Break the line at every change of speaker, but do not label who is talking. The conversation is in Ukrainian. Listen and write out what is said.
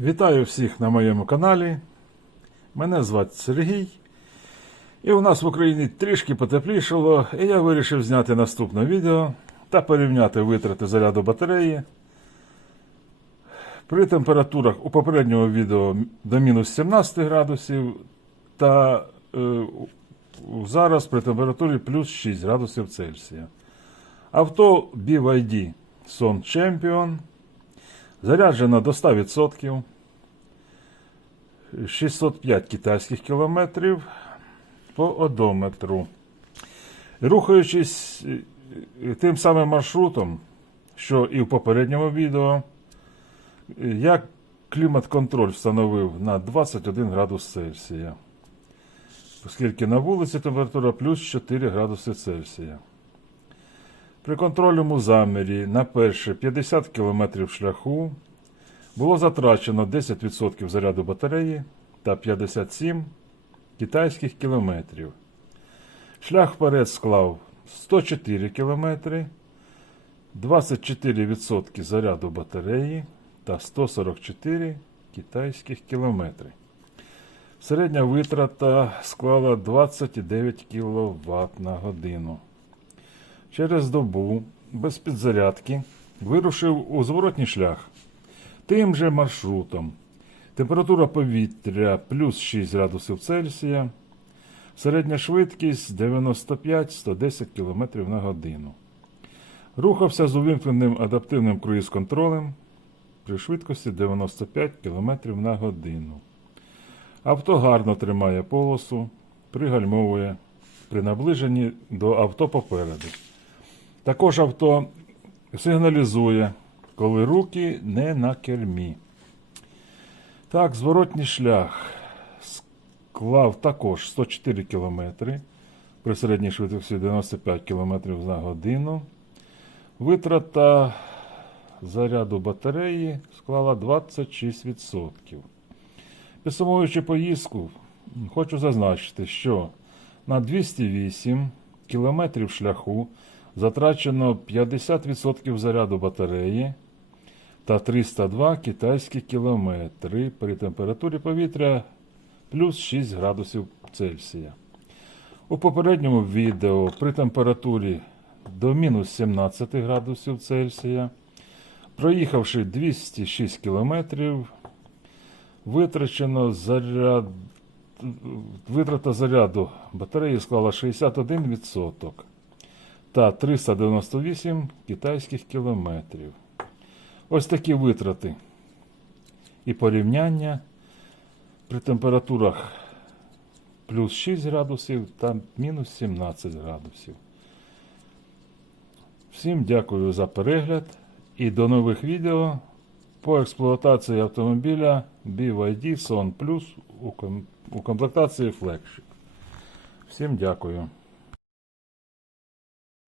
Вітаю всіх на моєму каналі. Мене звати Сергій. І у нас в Україні трішки потеплішало, і я вирішив зняти наступне відео та порівняти витрати заряду батареї. При температурах у попереднього відео до мінус 17 градусів та е, зараз при температурі плюс 6 градусів Цельсія. Авто BYD Son Champion Заряджено до 100%. 605 китайських кілометрів по одометру. Рухаючись е, тим самим маршрутом, що і в попередньому відео, я клімат-контроль встановив на 21 градус Цельсія. Оскільки на вулиці температура плюс 4 градуси Цельсія. При контрольному замірі на перше 50 км шляху було затрачено 10% заряду батареї та 57 китайських кілометрів. Шлях вперед склав 104 км, 24% заряду батареї та 144 китайських кілометри. Середня витрата склала 29 кВт на годину. Через добу без підзарядки вирушив у зворотній шлях тим же маршрутом. Температура повітря плюс 6 градусів Цельсія. Середня швидкість 95-110 км на годину. Рухався з увімкненим адаптивним круїз-контролем при швидкості 95 км на годину. Авто гарно тримає полосу, пригальмовує при наближенні до авто попереду. Також авто сигналізує, коли руки не на кермі. Так, зворотній шлях склав також 104 км при середній швидкості 95 км на годину. Витрата заряду батареї склала 26%. Підсумовуючи поїздку, хочу зазначити, що на 208 км шляху затрачено 50% заряду батареї та 302 китайські кілометри при температурі повітря плюс 6 градусів Цельсія. У попередньому відео при температурі до мінус 17 градусів Цельсія, проїхавши 206 кілометрів, витрачено заряд, витрата заряду батареї склала 61% та 398 китайських кілометрів. Ось такі витрати і порівняння при температурах плюс 6 градусів та мінус 17 градусів. Всім дякую за перегляд і до нових відео по експлуатації автомобіля BYD Son Plus у комплектації Flagship. Всім дякую.